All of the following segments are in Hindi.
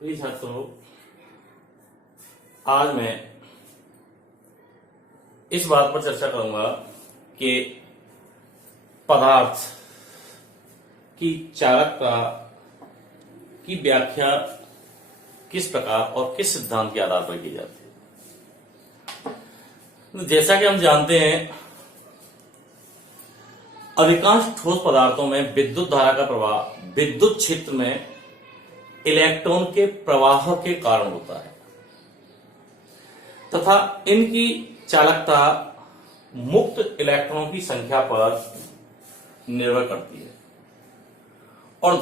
प्रिय छात्रों, आज मैं इस बात पर चर्चा करूंगा कि पदार्थ की चालकता की व्याख्या किस प्रकार और किस सिद्धांत के आधार पर की जाती है। जैसा कि हम जानते हैं, अधिकांश ठोस पदार्थों में विद्युत धारा का प्रवाह विद्युत क्षेत्र में इलेक्ट्रॉन के प्रवाह के कारण होता है तथा इनकी चालकता मुक्त इलेक्ट्रॉनों की संख्या पर निर्भर करती है और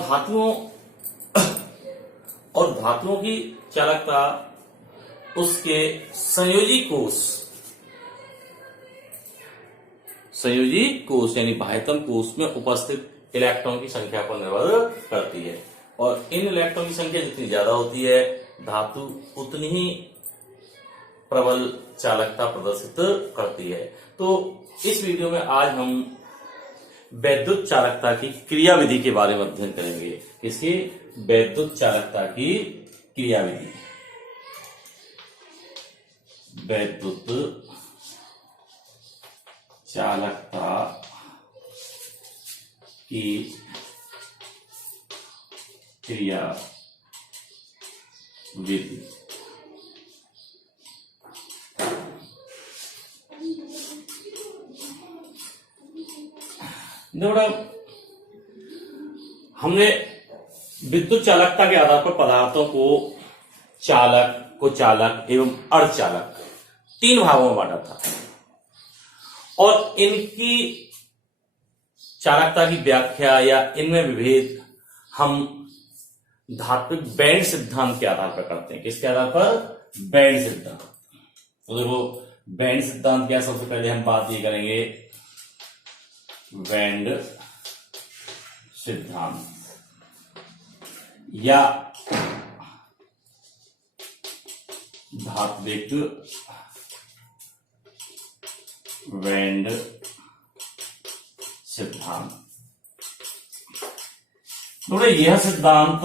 धातुओं की चालकता उसके संयोजी कोष यानी बाह्यतम कोष में उपस्थित इलेक्ट्रॉन की संख्या पर निर्भर करती है और इन इलेक्ट्रॉन की संख्या जितनी ज्यादा होती है, धातु उतनी ही प्रबल चालकता प्रदर्शित करती है। तो इस वीडियो में आज हम वैद्युत चालकता की क्रियाविधि के बारे में अध्ययन करेंगे। किसकी? वैद्युत चालकता की क्रियाविधि। वैद्युत चालकता की क्रियाविधि। हमने विद्युत चालकता के आधार पर पदार्थों को चालक एवं अर्धचालक तीन भागों में बांटा था और इनकी चालकता की व्याख्या या इनमें विभेद हम धात्विक बैंड सिद्धांत के आधार पर करते हैं। किसके आधार पर? बैंड सिद्धांत। तो देखो, बैंड सिद्धांत क्या, सबसे पहले हम बात ये करेंगे बैंड सिद्धांत या धात्विक बैंड सिद्धांत। थोड़े यह सिद्धांत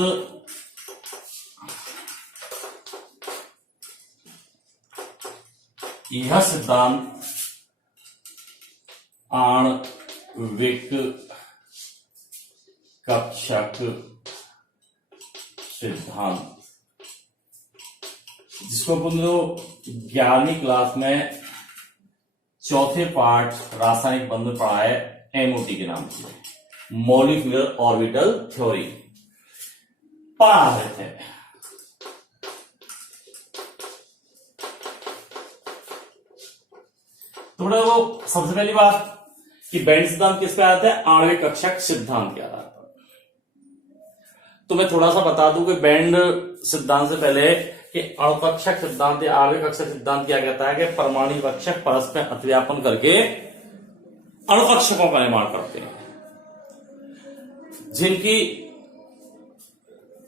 आणविक कक्षक सिद्धांत, जिसको अपन लोग 11वीं क्लास में चौथे पार्ट रासायनिक बंध में पढ़ा है, एमओटी के नाम से, मॉलिक्यूलर ऑर्बिटल थ्योरी पढ़ा रहे थे। थोड़ा वो सबसे पहली बात कि बैंड सिद्धांत किस पे आता है? आणविक कक्षक सिद्धांत के आधार पर। तो मैं थोड़ा सा बता दूं कि बैंड सिद्धांत से पहले कि अणुकक्षक सिद्धांत या आणविक कक्षक सिद्धांत क्या कहता है कि परमाणु कक्षक परस्पर अतिव्यापन करके अणुकक्षकों का निर्माण करते हैं, जिनकी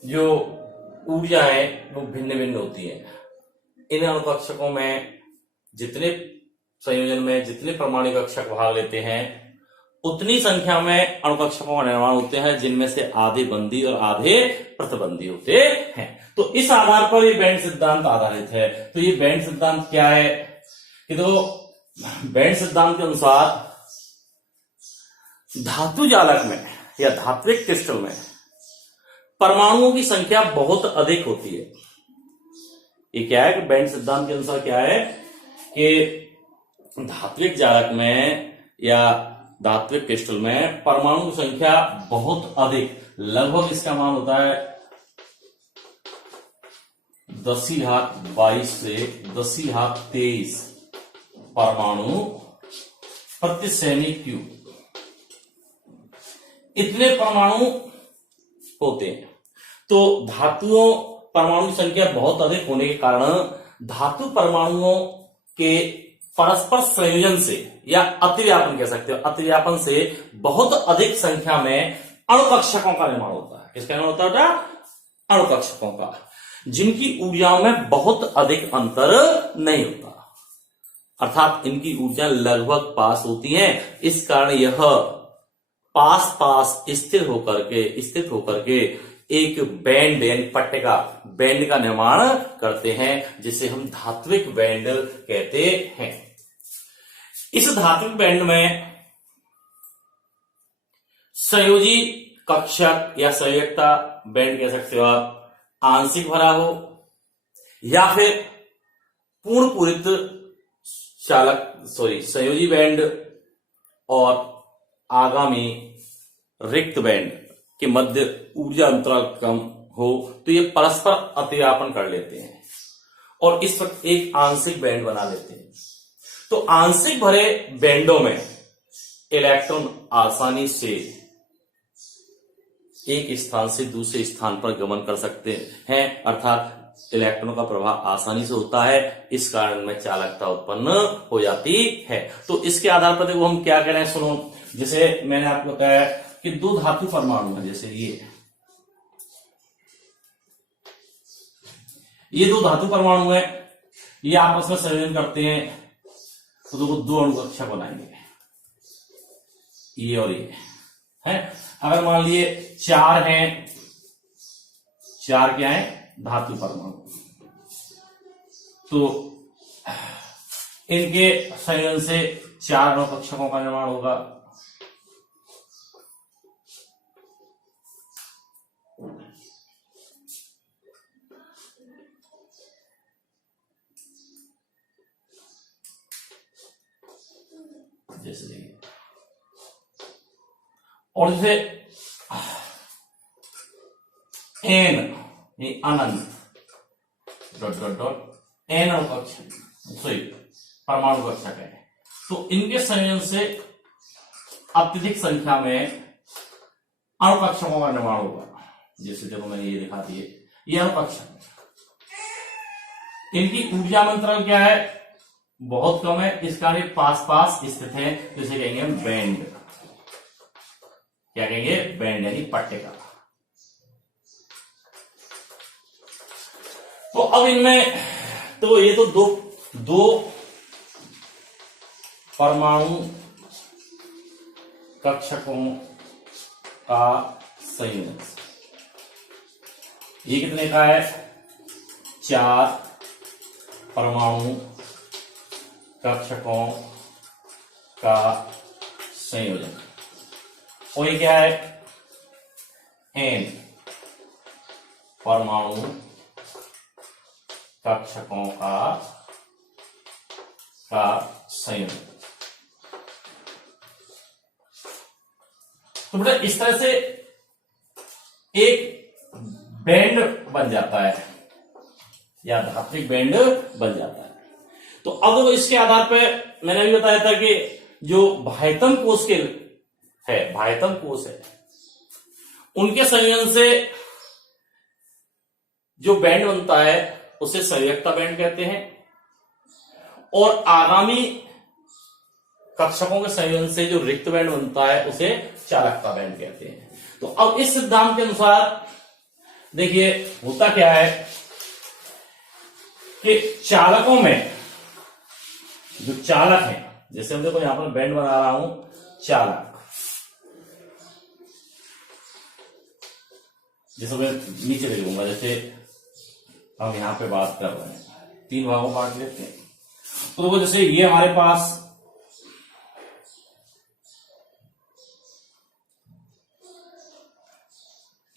जो ऊर्जा है वो भिन्न भिन्न होती है। इन अणुकक्षकों में जितने संयोजन में जितने परमाणु कक्षक भाग लेते हैं उतनी संख्या में अणुकक्षकों का निर्माण होते हैं, जिनमें से आधे बंदी और आधे प्रतिबंधी होते हैं। तो इस आधार पर ये बैंड सिद्धांत आधारित है। तो ये बैंड सिद्धांत क्या है कि तो बैंड सिद्धांत के अनुसार धातु जालक में या धात्विक क्रिस्टल में परमाणुओं की संख्या बहुत अधिक होती है। ये क्या है कि बैंड सिद्धांत के अनुसार क्या है कि धात्विक जालक में या धात्विक क्रिस्टल में परमाणु की संख्या बहुत अधिक, लगभग इसका मान होता है 1022 से 1023 परमाणु प्रति सेमी क्यूब, इतने परमाणु होते हैं। तो धातुओं परमाणु की संख्या बहुत अधिक होने के कारण धातु परमाणुओं के परस्पर संयोजन से या अतिव्यापन कह सकते हो, अतिव्यापन से बहुत अधिक संख्या में अणुकक्षकों का निर्माण होता है। किसका निर्माण होता है? अणुकक्षकों का, जिनकी ऊर्जाओं में बहुत अधिक अंतर नहीं होता, अर्थात इनकी ऊर्जा लगभग पास होती है। इस कारण यह पास स्थित होकर के एक बैंड यानी पट्टिका बैंड का निर्माण करते हैं, जिसे हम धात्विक बैंड कहते हैं। इस धात्विक बैंड में संयोजी कक्षक या संयोजकता बैंड कह सकते हो आप, आंशिक भरा हो या फिर पूर्ण पूरित संयोजी बैंड और आगामी रिक्त बैंड के मध्य ऊर्जा अंतराल कम हो तो ये परस्पर अतिव्यापन कर लेते हैं और इस वक्त एक आंशिक बैंड बना लेते हैं। तो आंशिक भरे बैंडों में इलेक्ट्रॉन आसानी से एक स्थान से दूसरे स्थान पर गमन कर सकते हैं, अर्थात इलेक्ट्रॉनों का प्रवाह आसानी से होता है, इस कारण में चालकता उत्पन्न हो जाती है। तो इसके आधार पर देखो हम क्या कह रहे हैं, सुनो। जैसे मैंने आपको बताया कि दो धातु परमाणु है, जैसे ये दो धातु परमाणु है, ये आपस में संयोजन करते हैं तो देखो दो अणु कक्षा बनाएंगे, ये और ये है। अगर मान लिए चार हैं, चार क्या है, धातु परमाणु, तो इनके संयोजन से चार अणु कक्षकों का निर्माण होगा। जैसे देखिए, और जैसे एन अनंत डॉट डॉट डॉट एन अणु कक्षक, सॉरी परमाणु कक्षक है, तो इनके संयोजन से अत्यधिक संख्या में अणु कक्षकों का निर्माण होगा। जैसे देखो मैंने ये दिखा दिए, ये अणु कक्षक, इनकी ऊर्जा अंतराल क्या है, बहुत कम है, इस कारण पास पास स्थित है, जिसे कहेंगे हम बैंड। क्या कहेंगे, बैंड यानी पट्टिका। तो अब इनमें तो ये तो दो परमाणु कक्षकों का संयोजन, ये कितने का है, चार परमाणु कक्षकों का संयोजन, और ये क्या है, एन परमाणु कक्षकों का संयोजन। तो बेटा इस तरह से एक बैंड बन जाता है या धात्विक बैंड बन जाता है। तो अब इसके आधार पर मैंने भी बताया था कि जो बाह्यतम कोश के है, बाह्यतम कोश है, उनके संयोजन से जो बैंड बनता है उसे संयोजकता बैंड कहते हैं, और आगामी कक्षकों के संयोजन से जो रिक्त बैंड बनता है उसे चालकता बैंड कहते हैं। तो अब इस सिद्धांत के अनुसार देखिए होता क्या है कि चालकों में जो चालक है, जैसे हम देखो यहां पर बैंड बना रहा हूं, चालक, जैसे मैं नीचे लिखूंगा, जैसे हम यहां पे बात कर रहे हैं, तीन भागों में बांट लेते हैं। तो वो जैसे ये हमारे पास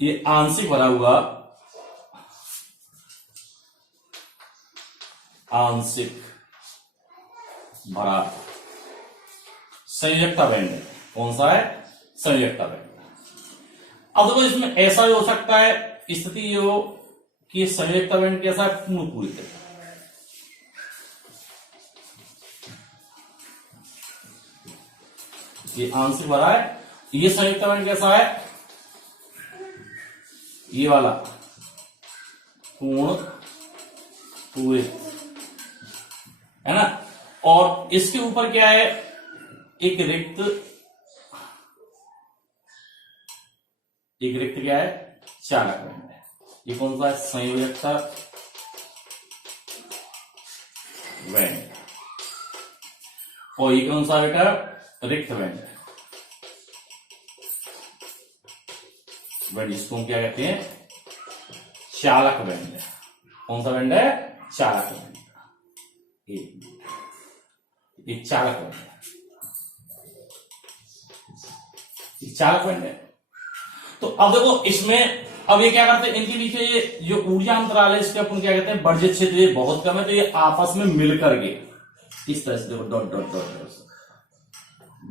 ये आंशिक भरा हुआ, आंशिक भरा संयोजकता बैंड है। कौन सा है, संयोजकता बैंड। अब देखो इसमें ऐसा भी हो सकता है स्थिति ये हो कि संयोजकता बैंड कैसा है, पूर्ण पूरित है, ये आंशिक भरा है, ये संयोजकता बैंड कैसा है, ये वाला पूर्ण पूरित है ना, और इसके ऊपर क्या है, एक रिक्त क्या है, चालक बैंड है। ये कौन सा है, संयोजकता बैंड, और ये कौन सा बेटा, रिक्त बैंड है। इसको हम क्या कहते हैं, चालक बैंड। कौन सा बैंड है? चालक बैंड। ये चालक बैंड है, ये चालक बैंड है। तो अब देखो इसमें, अब ये क्या करते हैं, इनके बीच में ये जो ऊर्जा अंतराल है इसके अपन क्या कहते हैं, वर्जित क्षेत्र, ये बहुत कम है, तो ये आपस में मिल करके इस तरह से देखो dot dot dot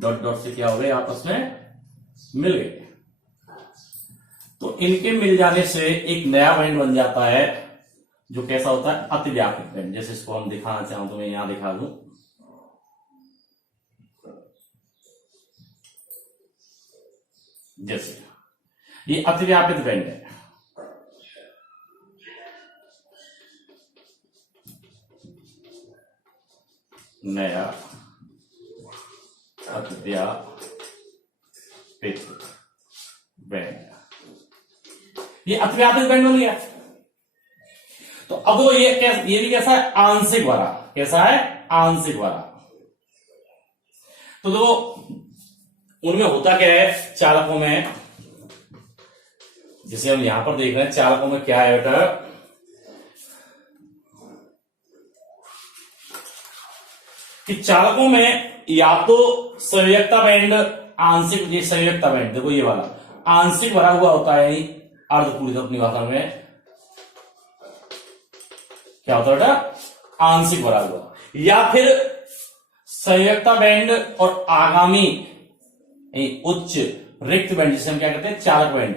dot dot से क्या हो गए, आपस में मिल गए। तो इनके मिल जाने से एक नया बैंड बन जाता है, जो कैसा होता है, अतिव्यापित बैंड। जैसे इसको हम दिखाना चाहूं तो मैं यहां दिखा दूं, जैसे ये अतिव्यापित बैंड है। नया अतिव्यापित बैंड, ये अतिव्यापित बैंड बन गया। तो अब वो ये भी कैसा है, आंशिक भरा। कैसा है? आंशिक भरा। तो देखो उनमें होता क्या है चालकों में, जिसे हम यहां पर देख रहे हैं, चालकों में क्या है बेटा, कि चालकों में या तो संयोजकता बैंड, आंशिक, ये संयोजकता बैंड देखो ये वाला आंशिक भरा हुआ होता है, यानी अर्धपूरित अपनी भाषा में क्या होता है बेटा, आंशिक भरा हुआ, या फिर संयोजकता बैंड और आगामी उच्च रिक्त बैंड, जिसे हम क्या कहते हैं, चालक बैंड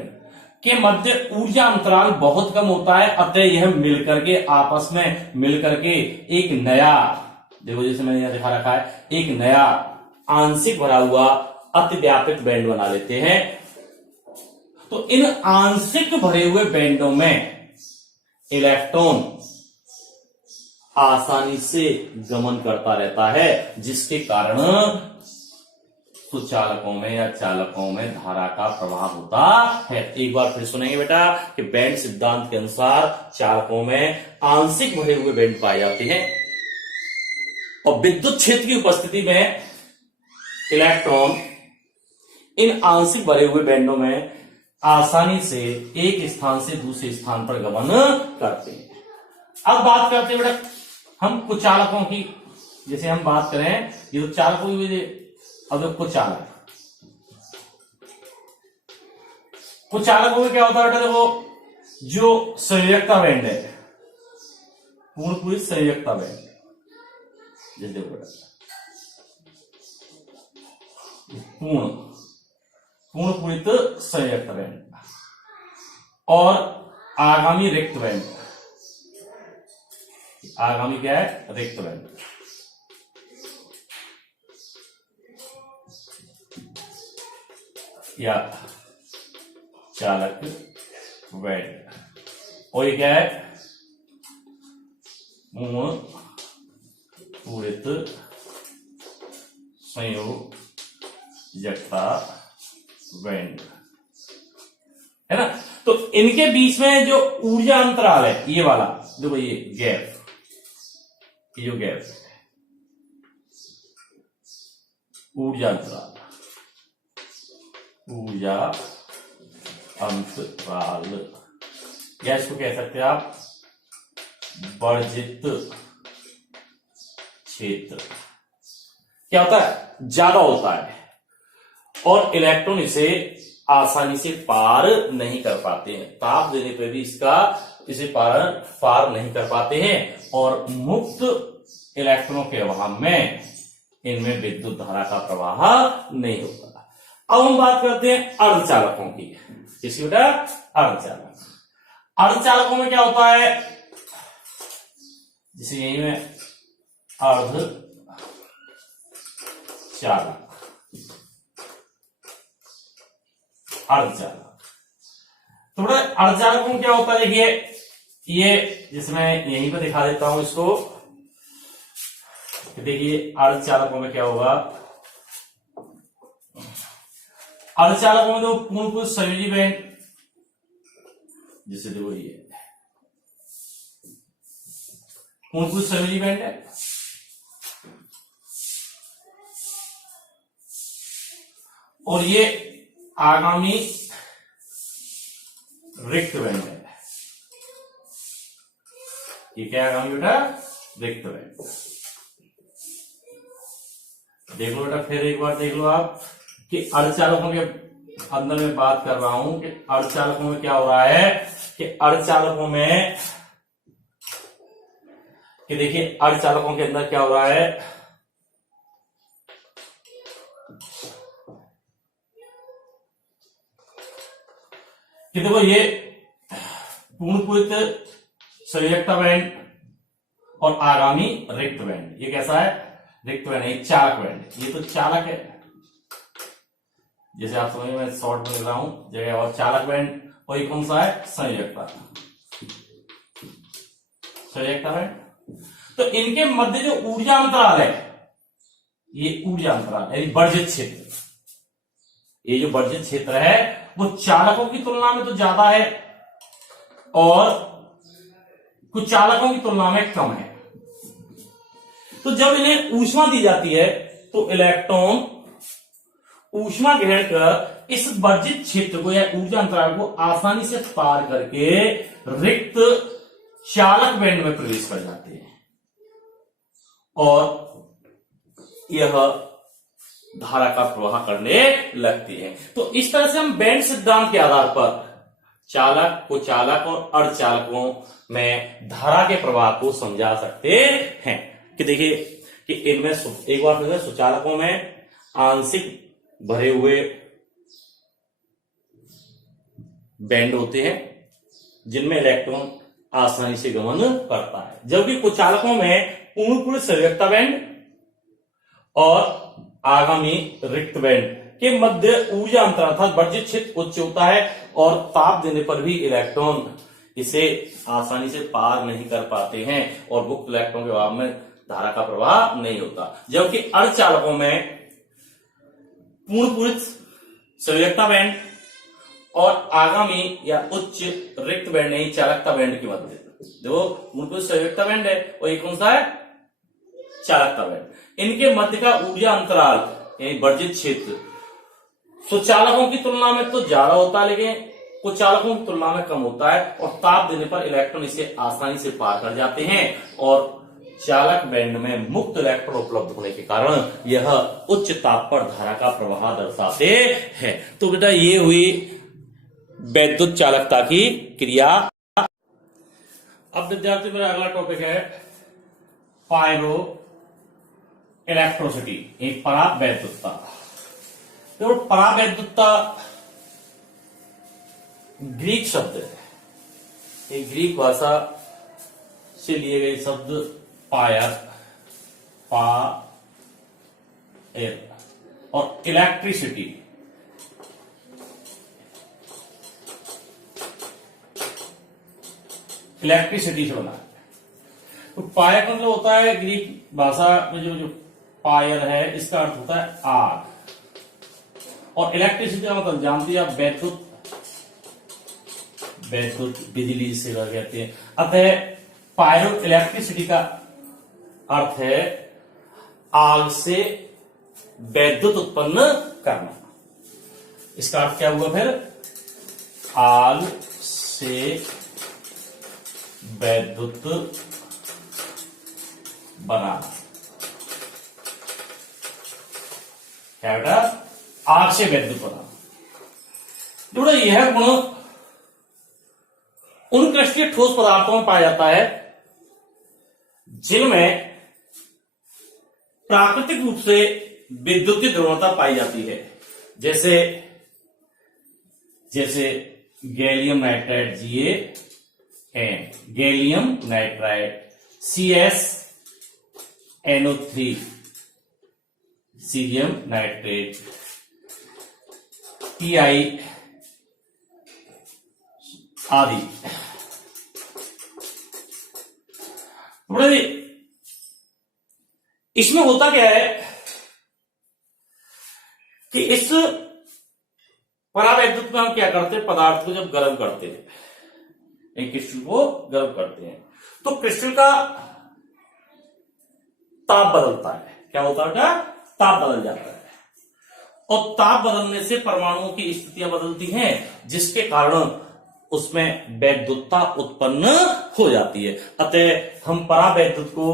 के मध्य ऊर्जा अंतराल बहुत कम होता है, अतः यह मिलकर के आपस में मिलकर के एक नया, देखो जैसे मैंने यहां दिखा रखा है, एक नया आंशिक भरा हुआ अतिव्यापित बैंड बना लेते हैं। तो इन आंशिक भरे हुए बैंडों में इलेक्ट्रॉन आसानी से गमन करता रहता है, जिसके कारण सुचालकों में या चालकों में धारा का प्रवाह होता है। एक बार फिर सुनेंगे बेटा कि बैंड सिद्धांत के अनुसार चालकों में आंशिक भरे हुए बैंड पाए जाते हैं, और विद्युत क्षेत्र की उपस्थिति में इलेक्ट्रॉन इन आंशिक भरे हुए बैंडों में आसानी से एक स्थान से दूसरे स्थान पर गमन करते हैं। अब बात करते हैं बेटा हम कुचालकों की। जैसे हम बात करें, ये तो चालकों की, अब कुचालक, कुचालकों में क्या होता है बेटा, देखो जो संयोजकता बैंड है, पूर्ण संयोजकता बैंड, जैसे देखो बेटा पूर्णित संयोजकता बैंड और आगामी रिक्त बैंड, आगामी क्या है, रिक्त बैंड। या चालक बैंड, और ये क्या है, पूर्णित संयोजकता बैंड है ना। तो इनके बीच में जो ऊर्जा अंतराल है, ये वाला देखो, ये गैप, ये जो गैप है, ऊर्जा अंतराल, ऊर्जा अंतराल, या इसको कह सकते हैं आप वर्जित क्षेत्र, क्या होता है, ज्यादा होता है, और इलेक्ट्रॉन इसे आसानी से पार नहीं कर पाते हैं, ताप देने पर भी इसे पार नहीं कर पाते हैं, और मुक्त इलेक्ट्रॉनों के अभाव में इनमें विद्युत धारा का प्रवाह नहीं होता। अब हम बात करते हैं अर्धचालकों की। किसकी बेटा, अर्धचालक। अर्धचालकों में क्या होता है, जिसे यही में अर्धचालक, अर्धचालक। तो बेटा अर्धचालकों में क्या होता है, देखिए ये जिसमें यहीं पे दिखा देता हूं इसको, देखिए अर्धचालकों में क्या होगा, अर्धचालकों में तो पूर्ण संयोजी बैंड, जिसे देखो ये पूर्ण संयोजी बैंड है, और ये आगामी रिक्त बैंड है, ये क्या आगामी बेटा, रिक्त बैंड। देख लो बेटा, फिर एक बार देख लो आप कि अर्धचालकों के अंदर में बात कर रहा हूं कि अर्धचालकों में क्या हो रहा है कि अर्धचालकों में कि देखिए अर्धचालकों के अंदर क्या हो रहा है कि देखो ये पूर्णपूरित संयोजकता बैंड और आगामी रिक्त बैंड, ये कैसा है, रिक्त बैंड है, चालक बैंड। ये तो चालक है, जैसे आप समझ में शॉर्ट में लिख रहा हूं जगह, और चालक बैंड, और ये कौन सा है, संयोजकता, संयोजकता बैंड। तो इनके मध्य जो ऊर्जा अंतराल है, ये ऊर्जा अंतराल यानी वर्जित क्षेत्र, ये जो वर्जित क्षेत्र है वो चालकों की तुलना में तो ज्यादा है और कुछ चालकों की तुलना में कम है। तो जब इन्हें ऊष्मा दी जाती है तो इलेक्ट्रॉन ऊष्मा ग्रहण कर इस वर्जित क्षेत्र को या ऊर्जा अंतराल को आसानी से पार करके रिक्त चालक बैंड में प्रवेश कर जाते हैं और यह धारा का प्रवाह करने लगती है। तो इस तरह से हम बैंड सिद्धांत के आधार पर चालक को चालक और अर्धचालकों में धारा के प्रवाह को समझा सकते हैं। कि देखिए कि इनमें एक बार फिर सुचालकों में आंशिक भरे हुए बैंड होते हैं जिनमें इलेक्ट्रॉन आसानी से गमन करता है, जबकि कुचालकों में पूर्ण संयोजकता बैंड और आगामी रिक्त बैंड के मध्य ऊर्जा अंतर अर्थात वर्जित क्षेत्र उच्च होता है और ताप देने पर भी इलेक्ट्रॉन इसे आसानी से पार नहीं कर पाते हैं और मुक्त इलेक्ट्रॉन के अभाव में धारा का प्रवाह नहीं होता। जबकि अर्धचालकों में पूर्ण संयोजकता बैंड और आगामी या उच्च रिक्त बैंड नहीं चालकता बैंड के मध्य, देखो पूर्ण संयोजकता बैंड है और ये कौन सा है, चालकता बैंड, इनके मध्य का ऊर्जा अंतराल यानी वर्जित क्षेत्र सुचालकों की तुलना में तो ज्यादा होता है लेकिन कुचालकों की तुलना में कम होता है और ताप देने पर इलेक्ट्रॉन इसे आसानी से पार कर जाते हैं और चालक बैंड में मुक्त इलेक्ट्रॉन उपलब्ध होने के कारण यह उच्च ताप पर धारा का प्रवाह दर्शाते हैं। तो बेटा ये हुई वैद्युत चालकता की क्रिया। अब विद्यार्थी मेरा अगला टॉपिक है पायरो इलेक्ट्रोसिटी, एक परावैद्युतता। तो परावैद्युतता ग्रीक शब्द है, एक ग्रीक भाषा से लिए गए शब्द पायर, और इलेक्ट्रिसिटी, इलेक्ट्रिसिटी से बना है। तो पायर का मतलब होता है ग्रीक भाषा में जो पायर है इसका अर्थ होता है आग, और इलेक्ट्रिसिटी का मतलब जानती है आप वैद्युत, वैद्युत बिजली से कहते हैं। अतः पायरो इलेक्ट्रिसिटी का अर्थ है आग से वैद्युत उत्पन्न करना। इसका अर्थ क्या हुआ फिर, आग से वैद्युत बनाना। क्या बेटा, आग से वैद्युत बनाना। जो यह गुण उन क्रिस्टलीय ठोस पदार्थों में पाया जाता है जिनमें प्राकृतिक रूप से विद्युतीय ध्रुवता पाई जाती है, जैसे जैसे gallium nitride GaN, gallium nitride, CsNO3, cerium nitrate, Pi आदि। इसमें होता क्या है कि इस परावैद्युत में हम क्या करते हैं, पदार्थ को जब गर्म करते हैं, एक क्रिस्टल को गर्म करते हैं तो क्रिस्टल का ताप बदलता है। क्या होता है, ताप बदल जाता है और ताप बदलने से परमाणुओं की स्थितियां बदलती हैं जिसके कारण उसमें वैद्युतता उत्पन्न हो जाती है। अतः हम परावैद्युत को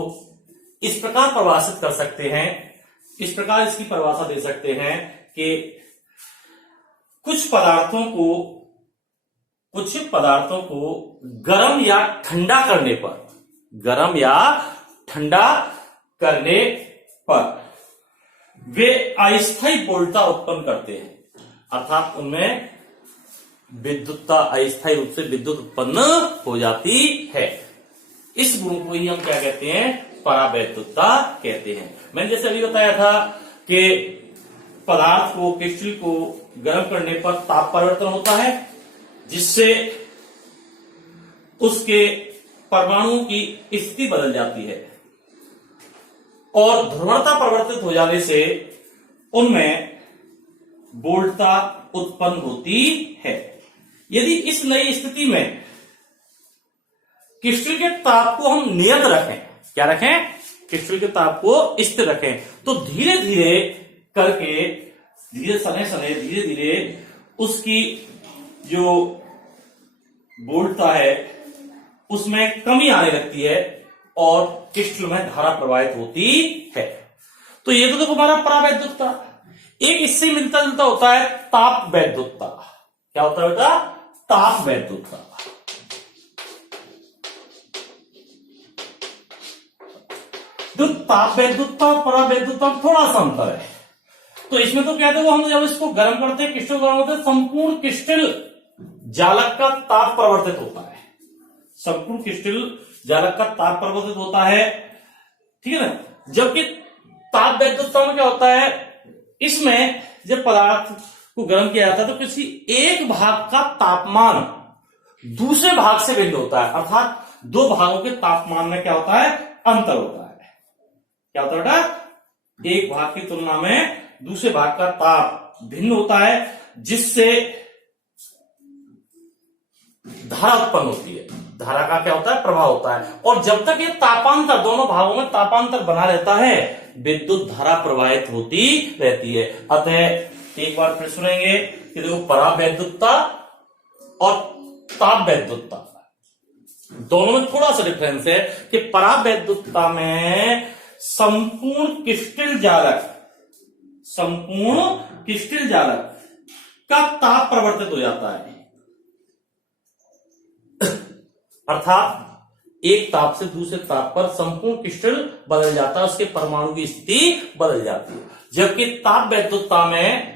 इस प्रकार परिभाषित कर सकते हैं, इस प्रकार इसकी परिभाषा दे सकते हैं कि कुछ पदार्थों को गर्म या ठंडा करने पर वे अस्थायी बोल्टता उत्पन्न करते हैं, अर्थात उनमें विद्युतता अस्थायी रूप से विद्युत उत्पन्न हो जाती है। इस गुण को ही हम क्या कहते हैं, परावैद्युतता कहते हैं। मैंने जैसे अभी बताया था कि पदार्थ को, क्रिस्टल को गर्म करने पर ताप परिवर्तन होता है, जिससे उसके परमाणुओं की स्थिति बदल जाती है और ध्रुवणता परिवर्तित हो जाने से उनमें बोल्टता उत्पन्न होती है। यदि इस नई स्थिति में क्रिस्टल के ताप को हम नियत रखें, क्या रखें, क्रिस्टल के ताप को स्थिर रखें, तो धीरे धीरे करके, धीरे धीरे उसकी जो बोल्टता है उसमें कमी आने लगती है और क्रिस्टल में धारा प्रवाहित होती है। तो ये तो देखो हमारा परावैद्युतता। एक इससे मिलता जुलता होता है ताप वैद्युतता। क्या होता है बेटा, ताप वैद्युतता। जो ताप वैद्युतता और परावैद्युतता थोड़ा सा अंतर है। तो इसमें तो क्या देखो, हम जब इसको गर्म करते हैं, क्रिस्टल गर्म होते हैं, संपूर्ण क्रिस्टल जालक का ताप परिवर्तित होता है, संपूर्ण क्रिस्टल जालक का ताप परिवर्तित होता है, ठीक है ना। जबकि ताप वैद्युतता में क्या होता है, इसमें जब पदार्थ को गर्म किया जाता है तो किसी एक भाग का तापमान दूसरे भाग से भिन्न होता है, अर्थात दो भागों के तापमान में क्या होता है, अंतर होता है। क्या होता है बेटा, एक भाग की तुलना में दूसरे भाग का ताप भिन्न होता है, जिससे धारा उत्पन्न होती है। धारा का क्या होता है, प्रभाव होता है। और जब तक ये तापांतर, दोनों भागों में तापांतर बना रहता है, विद्युत धारा प्रवाहित होती रहती है। अतः एक बार फिर सुनेंगे कि देखो, परावैद्युतता और ताप वैद्युतता दोनों में थोड़ा सा डिफरेंस है कि परावैद्युतता में संपूर्ण क्रिस्टल जालक का ताप परिवर्तित हो जाता है, अर्थात एक ताप से दूसरे ताप पर संपूर्ण क्रिस्टल बदल जाता है, उसके परमाणु की स्थिति बदल जाती है। जबकि ताप वैद्युतता में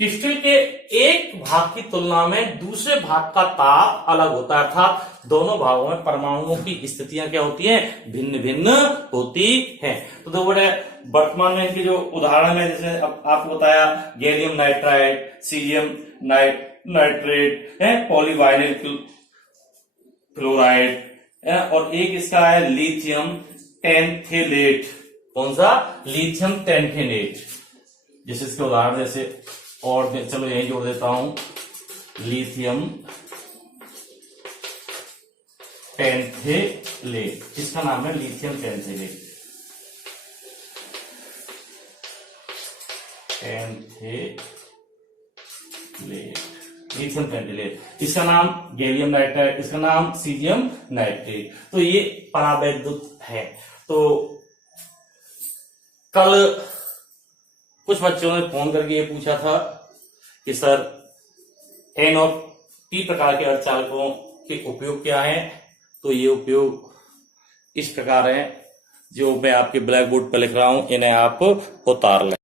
क्रिस्टल के एक भाग की तुलना में दूसरे भाग का ताप अलग होता है, अर्थात दोनों भागों में परमाणुओं की स्थितियां क्या होती हैं, भिन्न भिन्न होती हैं। तो देखो बड़े वर्तमान में इनके जो उदाहरण है, जैसे आपको बताया गैलियम नाइट्राइड, सीजियम नाइट्रेट है, पॉलीवाइनिल क्लोराइड, और एक इसका है लिथियम टेंथेलेट। कौन सा, लिथियम टेंथेलेट। जैसे इसके उदाहरण, जैसे और चलो यही जोड़ देता हूं, लिथियम टेंथेलेट, इसका नाम है लिथियम टेंथेलेट। लिथियम टेंथेलेट, इसका नाम गैलियम नाइट्राइड, इसका नाम सीजियम नाइट्रेट। तो ये परावैद्युत है। तो कल कुछ बच्चों ने फोन करके ये पूछा था कि सर एन और पी प्रकार के अर्धचालकों के उपयोग क्या है। तो ये उपयोग इस प्रकार है, जो मैं आपके ब्लैक बोर्ड पर लिख रहा हूं, इन्हें आप उतार लें।